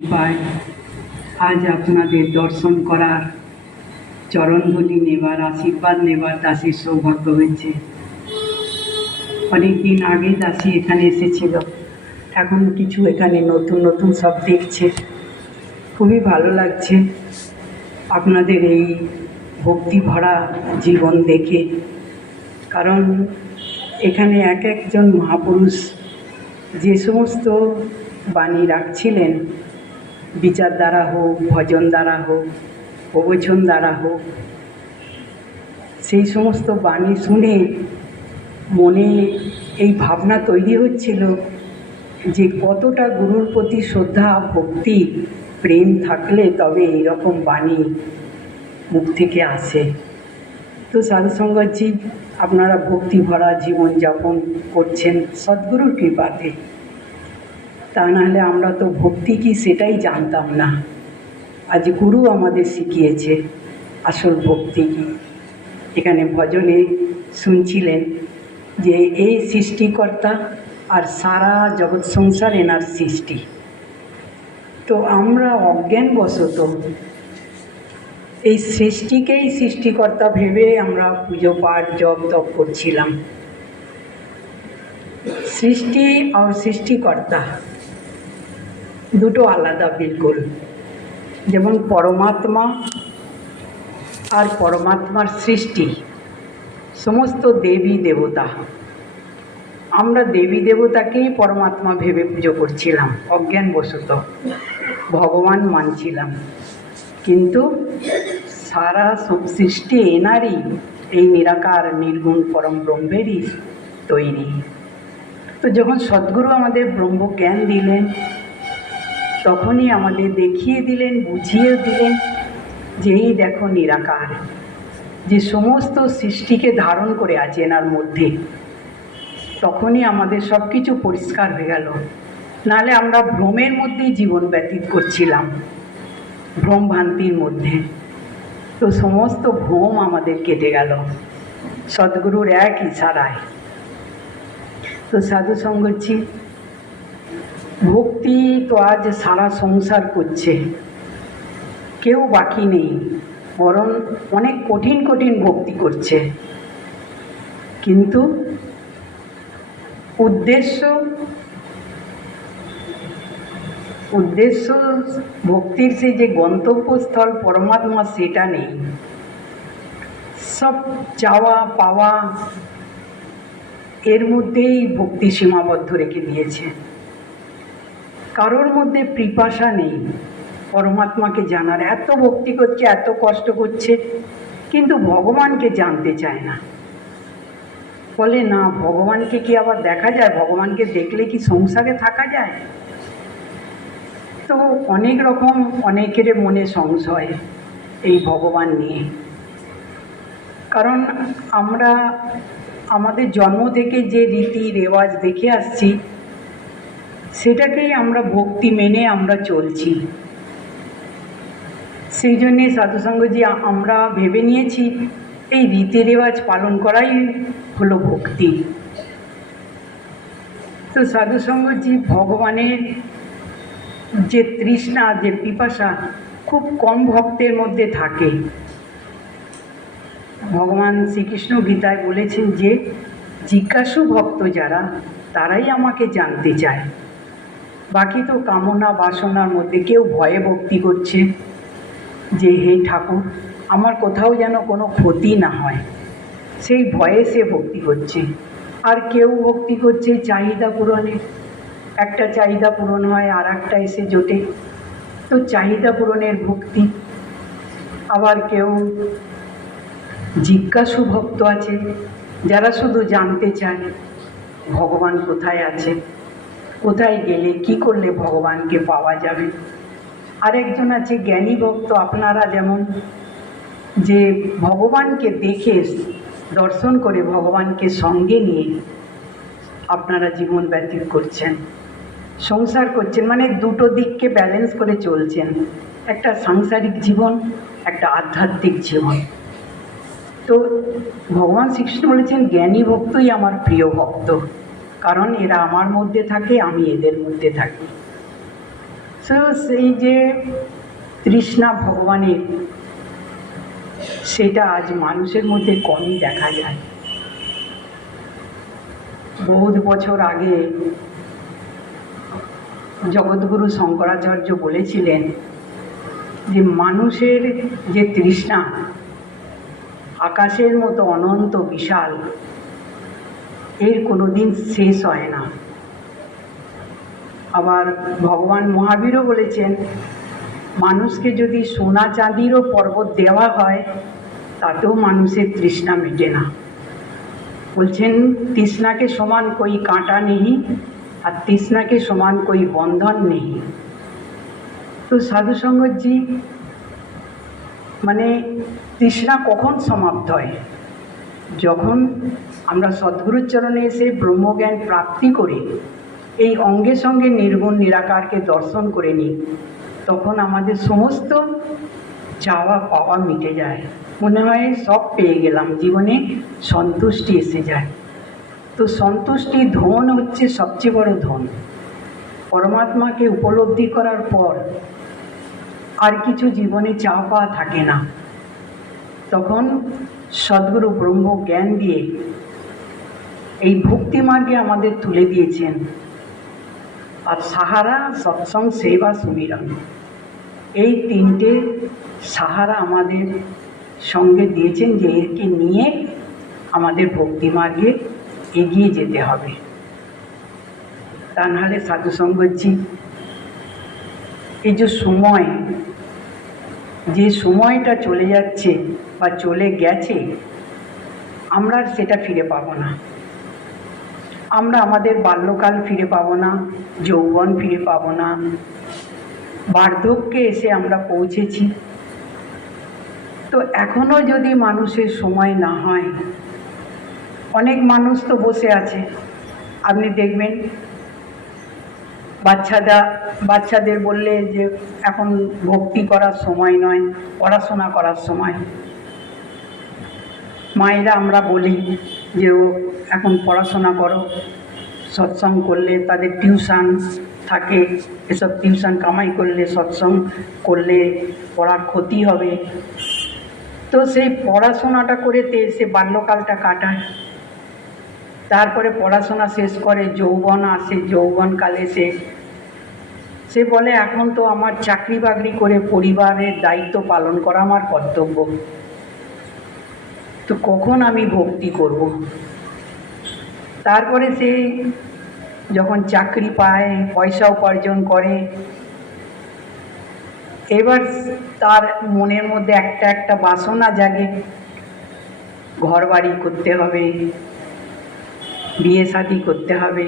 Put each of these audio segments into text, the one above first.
পাই আজ আপনাদের দর্শন করার, চরণধুলি নেবার, আশীর্বাদ নেবার দাসীর সৌভাগ্য হয়েছে। অনেকদিন আগে দাসী এখানে এসেছিল, এখন কিছু এখানে নতুন নতুন সব দেখছে। খুবই ভালো লাগছে আপনাদের এই ভক্তি ভরা জীবন দেখে। কারণ এখানে এক একজন মহাপুরুষ যে সমস্ত বাণী রাখছিলেন, বিচার দ্বারা হোক, ভজন দ্বারা হোক, প্রবচন দ্বারা হোক, সেই সমস্ত বাণী শুনে মনে এই ভাবনা তৈরি হচ্ছিল যে কতটা গুরুর প্রতি শ্রদ্ধা, ভক্তি, প্রেম থাকলে তবে এইরকম বাণী মুখ থেকে আসে। তো সাধুসঙ্গতজি, আপনারা ভক্তি ভরা জীবনযাপন করছেন সদ্গুরুর কৃপাতে। তা নাহলে আমরা তো ভক্তি কি সেটাই জানতাম না। আজ গুরু আমাদের শিখিয়েছে আসল ভক্তি কি। এখানে ভজনে শুনছিলেন যে এই সৃষ্টিকর্তা আর সারা জগৎ সংসার এনার সৃষ্টি। তো আমরা অজ্ঞানবশত এই সৃষ্টিকেই সৃষ্টিকর্তা ভেবে আমরা পুজো পাঠ জপ তপ করছিলাম। সৃষ্টি আর সৃষ্টিকর্তা দুটো আলাদা বিলকুল। যেমন পরমাত্মা আর পরমাত্মার সৃষ্টি, সমস্ত দেবী দেবতা, আমরা দেবী দেবতাকেই পরমাত্মা ভেবে পুজো করছিলাম অজ্ঞানবশত, ভগবান মানছিলাম। কিন্তু সারা সৃষ্টি এনারই, এই নিরাকার নির্গুণ পরম ব্রহ্মেরই তৈরি। তো যখন সদ্গুরু আমাদের ব্রহ্মজ্ঞান দিলেন, তখনই আমাদের দেখিয়ে দিলেন, বুঝিয়ে দিলেন যে এই দেখো নিরাকার, যে সমস্ত সৃষ্টিকে ধারণ করে আছে এনার মধ্যে। তখনই আমাদের সব কিছু পরিষ্কার হয়ে গেল। নাহলে আমরা ভ্রমের মধ্যেই জীবন ব্যতীত করছিলাম, ভ্রমভ্রান্তির মধ্যে। তো সমস্ত ভ্রম আমাদের কেটে গেল সদ্গুরুর এক ইশারায়। তো সাধুসঙ্গতজি, ভক্তি তো আজ সারা সংসার করছে, কেউ বাকি নেই, বরং অনেক কঠিন কঠিন ভক্তি করছে। কিন্তু উদ্দেশ্য ভক্তির সেই যে গন্তব্যস্থল পরমাত্মা, সেটা নেই। সব চাওয়া পাওয়া এর মধ্যেই ভক্তি সীমাবদ্ধ রেখে দিয়েছে। কারোর মধ্যে পিপাসা নেই পরমাত্মাকে জানার। এত ভক্তি করছে, এত কষ্ট করছে, কিন্তু ভগবানকে জানতে চায় না। বলে না, ভগবানকে কি আবার দেখা যায়? ভগবানকে দেখলে কি সংসারে থাকা যায়? তো অনেক রকম অনেকের মনে সংশয় এই ভগবান নিয়ে। কারণ আমরা আমাদের জন্ম থেকে যে রীতি রেওয়াজ দেখে আসছি, সেটাকেই আমরা ভক্তি মেনে আমরা চলছি। সেই জন্যে সাধুসঙ্গজি আমরা ভেবে নিয়েছি এই রীতি রেওয়াজ পালন করাই হলো ভক্তি। তো সাধুসঙ্গজি, ভগবানের যে তৃষ্ণা, যে পিপাসা খুব কম ভক্তের মধ্যে থাকে। ভগবান শ্রীকৃষ্ণ গীতায় বলেছেন যে জিজ্ঞাসু ভক্ত যারা, তারাই আমাকে জানতে চায়। বাকি তো কামনা বাসনার মধ্যে কেউ ভয়ে ভক্তি করছে যে হে ঠাকুর, আমার কোথাও যেন কোনো ক্ষতি না হয়, সেই ভয়ে সে ভক্তি করছে। আর কেউ ভক্তি করছে চাহিদা পূরণে, একটা চাহিদা পূরণ হয় আর একটা এসে জোটে, তো চাহিদা পূরণের ভক্তি। আবার কেউ জিজ্ঞাসু ভক্ত আছে, যারা শুধু জানতে চায় ভগবান কোথায় আছে, কোথায় গেলে কি করলে ভগবানকে পাওয়া যাবে। আরেকজন আছে জ্ঞানী ভক্ত, আপনারা যেমন, যে ভগবানকে দেখে দর্শন করে ভগবানকে সঙ্গে নিয়ে আপনারা জীবন ব্যতীত করছেন, সংসার করছেন, মানে দুটো দিককে ব্যালেন্স করে চলছেন, একটা সাংসারিক জীবন, একটা আধ্যাত্মিক জীবন। তো ভগবান শ্রীকৃষ্ণ বলেছেন জ্ঞানী ভক্তই আমার প্রিয় ভক্ত, কারণ এরা আমার মধ্যে থাকে, আমি এদের মধ্যে থাকি। তো সেই যে তৃষ্ণা ভগবানের, সেটা আজ মানুষের মধ্যে কমই দেখা যায়। বহুত বছর আগে জগৎগুরু শঙ্করাচার্য বলেছিলেন যে মানুষের যে তৃষ্ণা আকাশের মতো অনন্ত বিশাল, এর কোনোদিন শেষ হয় না। আবার ভগবান মহাবীরও বলেছেন, মানুষকে যদি সোনা চাঁদিরও পর্বত দেওয়া হয় তাতেও মানুষের তৃষ্ণা মেটে না। বলছেন, তৃষ্ণাকে সমান কই কাঁটা নেই, আর তৃষ্ণাকে সমান কই বন্ধন নেই। তো সাধুসঙ্গজি মানে তৃষ্ণা কখন সমাপ্ত হয়? যখন আমরা সদ্গুরুর চরণে এসে ব্রহ্মজ্ঞান প্রাপ্তি করে এই অঙ্গে সঙ্গে নির্গুণ নিরাকারকে দর্শন করে নিই, তখন আমাদের সমস্ত চাওয়া পাওয়া মিটে যায়। মনে হয় সব পেয়ে গেলাম, জীবনে সন্তুষ্টি এসে যায়। তো সন্তুষ্টি ধন হচ্ছে সবচেয়ে বড় ধন। পরমাত্মাকে উপলব্ধি করার পর আর কিছু জীবনে চাওয়া পাওয়া থাকে না। তখন সদ্গুরু ব্রহ্ম জ্ঞান দিয়ে এই ভক্তি মার্গে আমাদের তুলে দিয়েছেন। আর সাহারা, সৎসঙ্গ, সেবা, সুমিরন, এই তিনটে সাহারা আমাদের সঙ্গে দিয়েছেন, যে একে নিয়ে আমাদের ভক্তি মার্গে এগিয়ে যেতে হবে। তা নাহলে সাধুসঙ্গজি এই যে সময়, যে সময়টা চলে যাচ্ছে বা চলে গেছে, আমরা সেটা ফিরে পাবো না। আমরা আমাদের বাল্যকাল ফিরে পাবো না, যৌবন ফিরে পাবো না, বার্ধক্যে এসে আমরা পৌঁছেছি। তো এখনও যদি মানুষের সময় না হয়, অনেক মানুষ তো বসে আছে, আপনি দেখবেন বাচ্চাদের বললে যে এখন ভক্তি করার সময় নয়, পড়াশোনা করার সময়। মায়েরা আমরা বলি যে ও এখন পড়াশোনা করো, সৎসঙ্গ করলে তাদের টিউশন থাকে, এসব টিউশন কামাই করলে, সৎসঙ্গ করলে পড়ার ক্ষতি হবে। তো সেই পড়াশোনাটা করে সে বাল্যকালটা কাটায়, তারপরে পড়াশোনা শেষ করে যৌবন আসে, যৌবনকালে সে বলে এখন তো আমার চাকরি বাকরি করে পরিবারের দায়িত্ব পালন করা আমার কর্তব্য, তো কখন আমি ভক্তি করব। তারপরে সে যখন চাকরি পায়, পয়সা উপার্জন করে, এবার তার মনের মধ্যে একটা একটা বাসনা জাগে, ঘর বাড়ি করতে হবে, বিয়ে শাদী করতে হবে,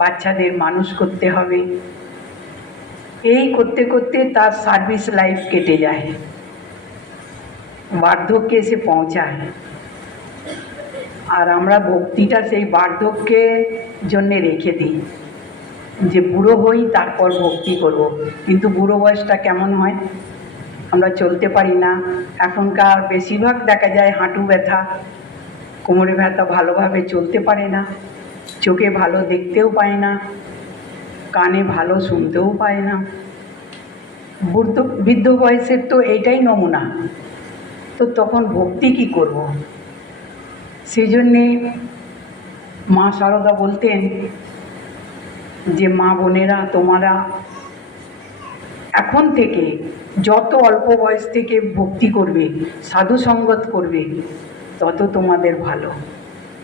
বাচ্চাদের মানুষ করতে হবে। এই করতে করতে তার সার্ভিস লাইফ কেটে যায়, বার্ধক্যে এসে পৌঁছায়। আর আমরা ভক্তিটা সেই বার্ধক্যের জন্যে রেখে দিই, যে বুড়ো হই তারপর ভক্তি করব। কিন্তু বুড়ো বয়সটা কেমন হয়, আমরা চলতে পারি না। এখনকার বেশিরভাগ দেখা যায় হাঁটু ব্যথা, কোমরে ব্যথা, ভালোভাবে চলতে পারে না, চোখে ভালো দেখতেও পায় না, কানে ভালো শুনতেও পায় না। বৃদ্ধ বয়সের তো এইটাই নমুনা। তো তখন ভক্তি কি করব? সেই জন্যে মা সারদা বলতেন যে মা বোনেরা, তোমরা এখন থেকে যত অল্প বয়স থেকে ভক্তি করবে, সাধু সঙ্গত করবে, তত তোমাদের ভালো।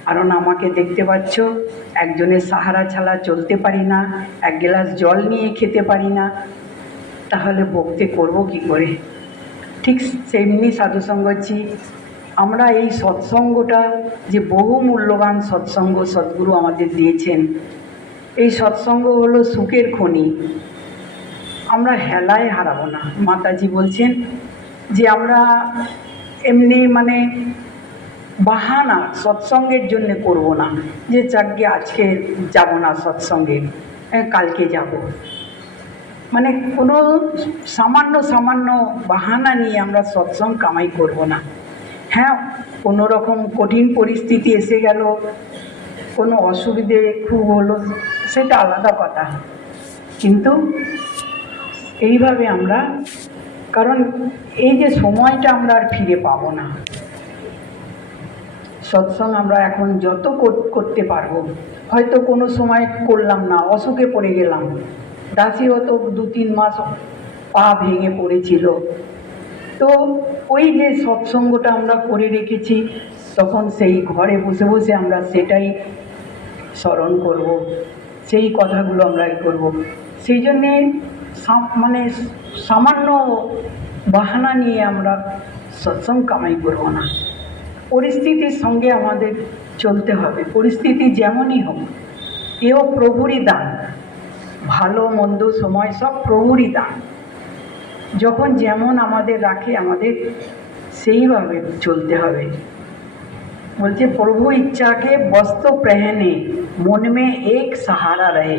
কারণ আমাকে দেখতে পাচ্ছ, একজনের সাহারা ছাড়া চলতে পারি না, এক গ্লাস জল নিয়ে খেতে পারি না, তাহলে ভক্তি করব কি করে? ঠিক সেমনি সাধুসঙ্গজি, আমরা এই সৎসঙ্গটা যে বহু মূল্যবান সৎসঙ্গ সদ্গুরু আমাদের দিয়েছেন, এই সৎসঙ্গ হলো সুখের খনি, আমরা হেলায় হারাবো না। মাতাজি বলছেন যে আমরা এমনি মানে বাহানা সৎসঙ্গের জন্য করব না, যে যাকে আজকে যাব না সৎসঙ্গে, কালকে যাব, মানে কোনো সামান্য বাহানা নিয়ে আমরা সৎসঙ্গ কামাই করব না। হ্যাঁ, কোনো রকম কঠিন পরিস্থিতি এসে গেল, কোনো অসুবিধে খুব হলো, সেটা আলাদা কথা, কিন্তু এইভাবে আমরা, কারণ এই যে সময়টা আমরা আর ফিরে পাবো না। সৎসঙ্গ আমরা এখন যত করতে পারবো, হয়তো কোনো সময় করলাম না, অসুখে পড়ে গেলাম, দাসী হয়তো 2-3 মাস পা ভেঙে পড়েছিল, তো ওই যে সৎসঙ্গটা আমরা করে রেখেছি, তখন সেই ঘরে বসে বসে আমরা সেটাই স্মরণ করব, সেই কথাগুলো আমরা করব। সেই জন্যে মানে সামান্য বাহানা নিয়ে আমরা সৎসঙ্গ কামাই করব না। পরিস্থিতির সঙ্গে আমাদের চলতে হবে, পরিস্থিতি যেমনই হোক। এও প্রভুরই দান, ভালো মন্দ সময় সব প্রভুরই দান। যখন যেমন আমাদের রাখে, আমাদের সেইভাবে চলতে হবে। বলছে প্রভু इच्छा के बस तो पहने मन में एक सहारा रहे।